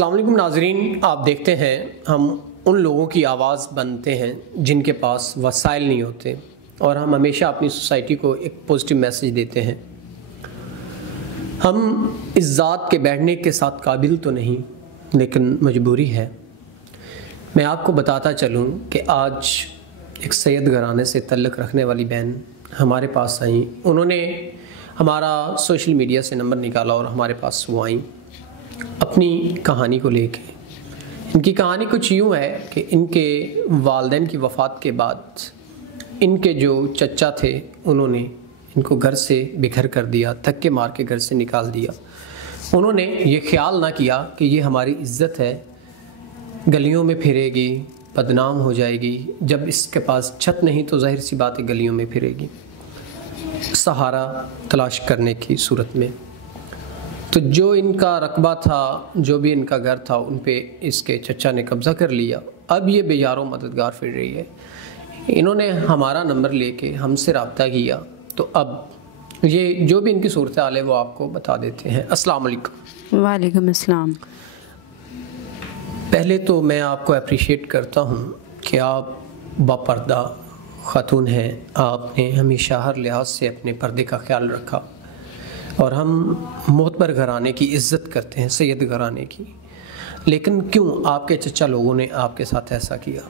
السلام علیکم ناظرین، آپ دیکھتے ہیں ہم ان لوگوں کی آواز بنتے ہیں جن کے پاس وسائل نہیں ہوتے، اور ہم ہمیشہ اپنی سوسائٹی کو ایک پازیٹیو میسج دیتے ہیں۔ ہم اس ذات کے بیٹھنے کے ساتھ قابل تو نہیں، لیکن مجبوری ہے۔ میں آپ کو بتاتا چلوں کہ آج ایک سید گھرانے سے تعلق رکھنے والی بہن ہمارے پاس آئیں۔ انہوں نے ہمارا سوشل میڈیا سے نمبر نکالا اور ہمارے پاس وہ آئیں اپنی کہانی کو لے کے۔ ان کی کہانی کچھ یوں ہے کہ ان کے والدین کی وفات کے بعد ان کے جو چچا تھے انہوں نے ان کو گھر سے بکھر کر دیا، دھکے مار کے گھر سے نکال دیا۔ انہوں نے یہ خیال نہ کیا کہ یہ ہماری عزت ہے، گلیوں میں پھرے گی، بدنام ہو جائے گی، جب اس کے پاس چھت نہیں تو ظاہر سی بات ہے گلیوں میں پھرے گی سہارا تلاش کرنے کی صورت میں۔ تو جو ان کا رقبہ تھا، جو بھی ان کا گھر تھا، ان پہ اس کے چچا نے قبضہ کر لیا۔ اب یہ بے یار و مددگار پھر رہی ہے۔ انہوں نے ہمارا نمبر لے کے ہم سے رابطہ کیا، تو اب یہ جو بھی ان کی صورتحال ہے وہ آپ کو بتا دیتے ہیں۔ السلام علیکم۔ وعلیکم السلام۔ پہلے تو میں آپ کو اپریشیٹ کرتا ہوں کہ آپ باپردہ خاتون ہیں، آپ نے ہمیشہ ہر لحاظ سے اپنے پردے کا خیال رکھا، اور ہم معتبر گھرانے کی عزت کرتے ہیں، سید گھرانے کی، لیکن کیوں آپ کے چچا لوگوں نے آپ کے ساتھ ایسا کیا؟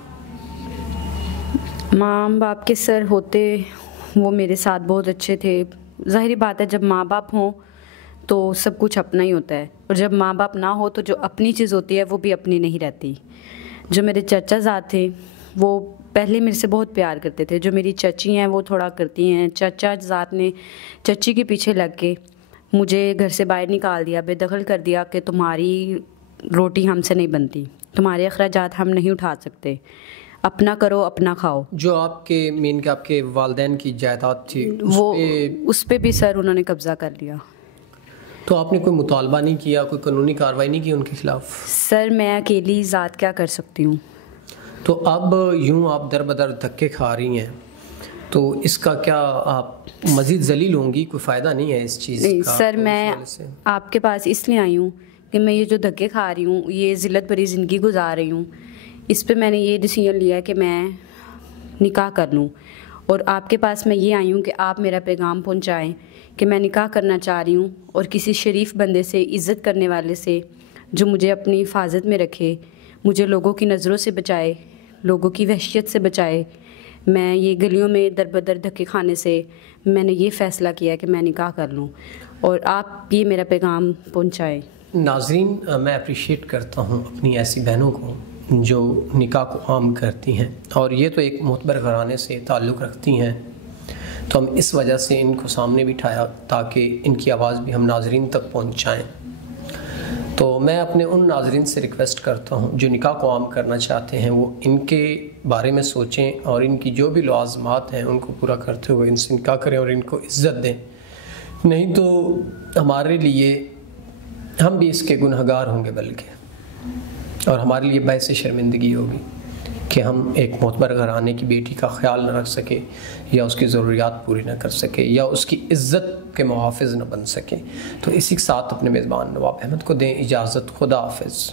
ماں باپ کے سر ہوتے وہ میرے ساتھ بہت اچھے تھے۔ ظاہری بات ہے جب ماں باپ ہوں تو سب کچھ اپنا ہی ہوتا ہے، اور جب ماں باپ نہ ہو تو جو اپنی چیز ہوتی ہے وہ بھی اپنی نہیں رہتی۔ جو میرے چچا زاد تھے وہ پہلے میرے سے بہت پیار کرتے تھے، جو میری چچی ہیں وہ تھوڑا کرتی ہیں۔ چچا زاد نے چچی کے پیچھے لگ کے مجھے گھر سے باہر نکال دیا، بے دخل کر دیا کہ تمہاری روٹی ہم سے نہیں بنتی، تمہارے اخراجات ہم نہیں اٹھا سکتے، اپنا کرو اپنا کھاؤ۔ جو آپ کے مین کے آپ کے والدین کی جائیداد تھی وہ اس پہ بھی سر انہوں نے قبضہ کر لیا۔ تو آپ نے کوئی مطالبہ نہیں کیا، کوئی قانونی کارروائی نہیں کی ان کے خلاف؟ سر میں اکیلی ذات کیا کر سکتی ہوں۔ تو اب یوں آپ در بدر دھکے کھا رہی ہیں، تو اس کا کیا آپ مزید ذلیل ہوں گی؟ کوئی فائدہ نہیں ہے اس چیز کا؟ سر میں آپ کے پاس اس لیے آئی ہوں کہ میں یہ جو دھکے کھا رہی ہوں، یہ ذلت بھری زندگی گزار رہی ہوں، اس پہ میں نے یہ ڈیسیژن لیا کہ میں نکاح کر لوں، اور آپ کے پاس میں یہ آئی ہوں کہ آپ میرا پیغام پہنچائیں کہ میں نکاح کرنا چاہ رہی ہوں، اور کسی شریف بندے سے، عزت کرنے والے سے، جو مجھے اپنی حفاظت میں رکھے، مجھے لوگوں کی نظروں سے بچائے، لوگوں کی وحشیت سے بچائے۔ میں یہ گلیوں میں در بدر دھکے کھانے سے میں نے یہ فیصلہ کیا کہ میں نکاح کر لوں، اور آپ یہ میرا پیغام پہنچائیں۔ ناظرین، میں اپریشیٹ کرتا ہوں اپنی ایسی بہنوں کو جو نکاح کو عام کرتی ہیں، اور یہ تو ایک معتبر گھرانے سے تعلق رکھتی ہیں، تو ہم اس وجہ سے ان کو سامنے بٹھایا تاکہ ان کی آواز بھی ہم ناظرین تک پہنچائیں۔ تو میں اپنے ان ناظرین سے ریکویسٹ کرتا ہوں جو نکاح کو عام کرنا چاہتے ہیں، وہ ان کے بارے میں سوچیں، اور ان کی جو بھی لوازمات ہیں ان کو پورا کرتے ہوئے ان سے نکاح کریں اور ان کو عزت دیں، نہیں تو ہمارے لیے ہم بھی اس کے گنہگار ہوں گے، بلکہ اور ہمارے لیے باعث شرمندگی ہوگی کہ ہم ایک معتبر گھرانے کی بیٹی کا خیال نہ رکھ سکے، یا اس کی ضروریات پوری نہ کر سکے، یا اس کی عزت کے محافظ نہ بن سکے۔ تو اسی کے ساتھ اپنے میزبان نواب احمد کو دیں اجازت۔ خدا حافظ۔